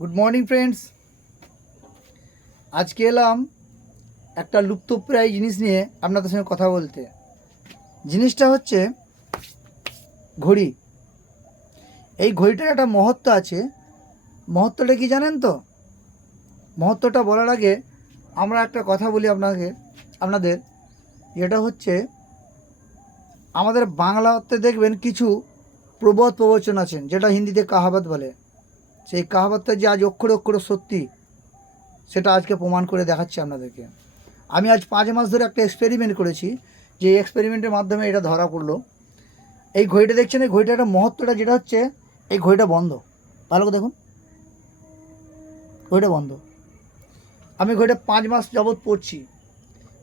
Good morning friends আজকে এলাম একটা লুপ্তপ্রায় জিনিস নিয়ে আপনাদের সঙ্গে কথা বলতে। জিনিসটা হচ্ছে ঘড়ি। এই ঘড়িটার একটা মহত্ব আছে। মহত্বটা কি জানেন তো? মহত্বটা বলার আগে আমরা একটা কথা বলি আপনাকে, আপনাদের। যেটা হচ্ছে আমাদের বাংলাতে দেখবেন কিছু প্রবাদ প্রবচন আছেন, যেটা হিন্দিতে কাহাবাত বলে। সেই কাহাবাতটা যে আজ অক্ষরে অক্ষরে সত্যি, সেটা আজকে প্রমাণ করে দেখাচ্ছি আপনাদেরকে। আমি আজ পাঁচ মাস ধরে একটা এক্সপেরিমেন্ট করেছি, যে এক্সপেরিমেন্টের মাধ্যমে এটা ধরা পড়ল। এই ঘড়িটা দেখছেন? এই ঘড়িটার মহত্বটা যেটা হচ্ছে, এই ঘড়িটা বন্ধ। ভালো করে দেখুন। ঘড়িটা বন্ধ। আমি ঘড়িটা পাঁচ মাস যাবৎ পড়ছি।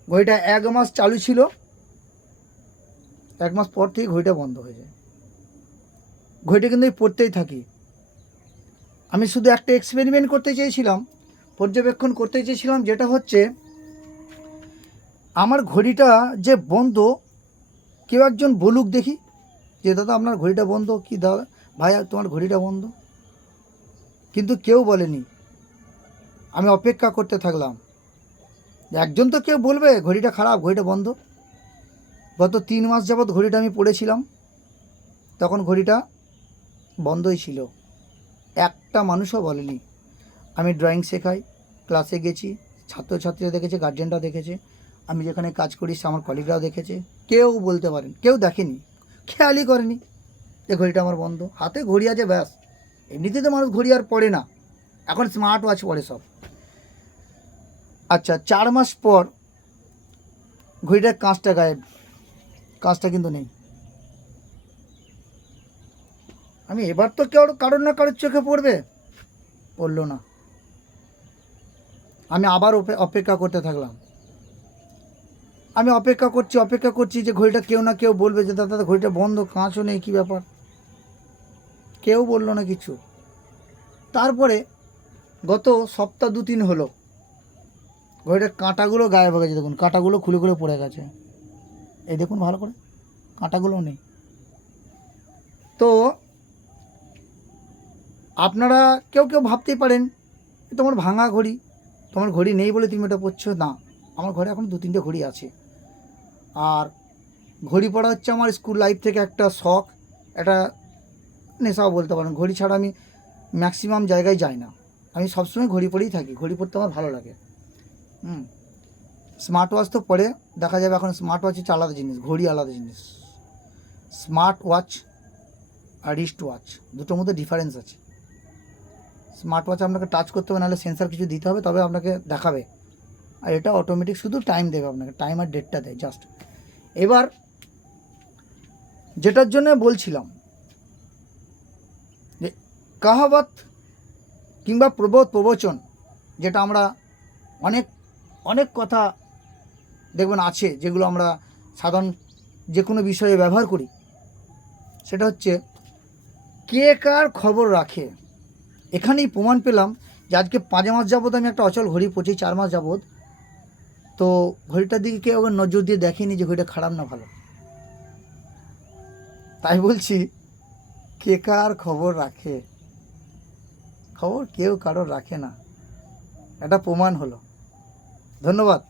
ঘড়িটা এক মাস চালু ছিল। এক মাস পর থেকে ঘড়িটা বন্ধ হয়ে যায়। ঘড়িটা কিন্তু আমি পড়তেই থাকি। আমি শুধু একটা এক্সপেরিমেন্ট করতে চেয়েছিলাম, পর্যবেক্ষণ করতে চেয়েছিলাম, যেটা হচ্ছে, আমার ঘড়িটা যে বন্ধ, কেউ একজন বলুক দেখি, যে দাদা আপনার ঘড়িটা বন্ধ, কি দাদা ভাই তোমার ঘড়িটা বন্ধ? কিন্তু কেউ বলেনি। আমি অপেক্ষা করতে থাকলাম। একজন তো কেউ বলবে, ঘড়িটা খারাপ, ঘড়িটা বন্ধ। গত তিন মাস যাবৎ ঘড়িটা আমি পড়েছিলাম। তখন ঘড়িটা বন্ধই ছিল। একটা মানুষও বলেনি। আমি ড্রয়িং শেখাই ক্লাসে গেছি, ছাত্রছাত্রীরা দেখেছে গার্জেনরা দেখেছে। আমি যেখানে কাজ করি আমার কলিগরাও দেখেছে। কেউ বলতে পারেন, কেউ দেখেনি, খেয়ালই করেনি। যে ঘড়িটা আমার বন্ধ, হাতে ঘড়ি আছে, ব্যাস। এমনিতে তো মানুষ ঘড়ি আর পড়ে না। এখন স্মার্ট ওয়াচ পড়ে সব। আচ্ছা চার মাস পর ঘড়িটার কাঁচটা গায়েব, কাঁচটা কিন্তু নেই। আমি এবার তো কেউ কারোর না কারোর চোখে পড়বে। পড়ল না। আমি আবার অপে- অপেক্ষা করতে থাকলাম। আমি অপেক্ষা করছি অপেক্ষা করছি যে ঘড়িটা কেউ না কেউ বলবে যে, দাদা ঘড়িটা বন্ধ, কাঁচও নেই, কী ব্যাপার? কেউ বলল না কিছু। তারপরে গত সপ্তাহ দু তিন হলো। ঘড়িটার কাঁটাগুলো হয়ে গেছে, দেখুন, কাঁটাগুলো খুলে খুলে পড়ে গেছে। এই দেখুন ভালো করে কাঁটাগুলো নেই। তো আপনারা কেউ কেউ ভাবতেই পারেন তোমার ভাঙা ঘড়ি, তোমার ঘড়ি নেই বলে তুমি এটা পড়ছো না, আমার ঘরে এখন দু তিনটে ঘড়ি আছে। আর ঘড়ি পড়া হচ্ছে আমার স্কুল লাইফ থেকে একটা শখ, একটা নেশাও বলতে পারেন। ঘড়ি ছাড়া আমি ম্যাক্সিমাম জায়গায় যাই না। আমি সবসময় ঘড়ি পরেই থাকি, ঘড়ি পরতে আমার ভালো লাগে। হুম স্মার্ট ওয়াচ তো পরে, দেখা যাবে এখন স্মার্ট ওয়াচ হচ্ছে আলাদা জিনিস, ঘড়ি আলাদা জিনিস। স্মার্ট ওয়াচ আর রিস্ট ওয়াচ দুটোর মধ্যে ডিফারেন্স আছে। স্মার্ট ওয়াচ আপনাকে টাচ করতে হবে, নাহলে সেন্সার কিছু দিতে হবে, তবে আপনাকে দেখাবে। আর এটা অটোমেটিক শুধু টাইম দেবে আপনাকে টাইম আর ডেটটা দেয় জাস্ট এবার, যেটার জন্য বলছিলাম, যে কাহাবাত কিংবা প্রবোধ প্রবচন, যেটা আমরা অনেক অনেক কথা দেখবেন আছে, যেগুলো আমরা সাধারণ যে কোনো বিষয়ে ব্যবহার করি। সেটা হচ্ছে, কে কার খবর রাখে? এখানেই প্রমাণ পেলাম যে আজকে পাঁচ মাস যাবৎ আমি একটা অচল ঘড়ি পড়ছি চার মাস যাবৎ। তো ঘড়িটার দিকে কেউ আবার নজর দিয়ে দেখেনি যে ঘড়িটা খারাপ না ভালো। তাই বলছি, কে কার খবর রাখে? খবর কেউ কারোর রাখে না। এটা প্রমাণ হলো। ধন্যবাদ।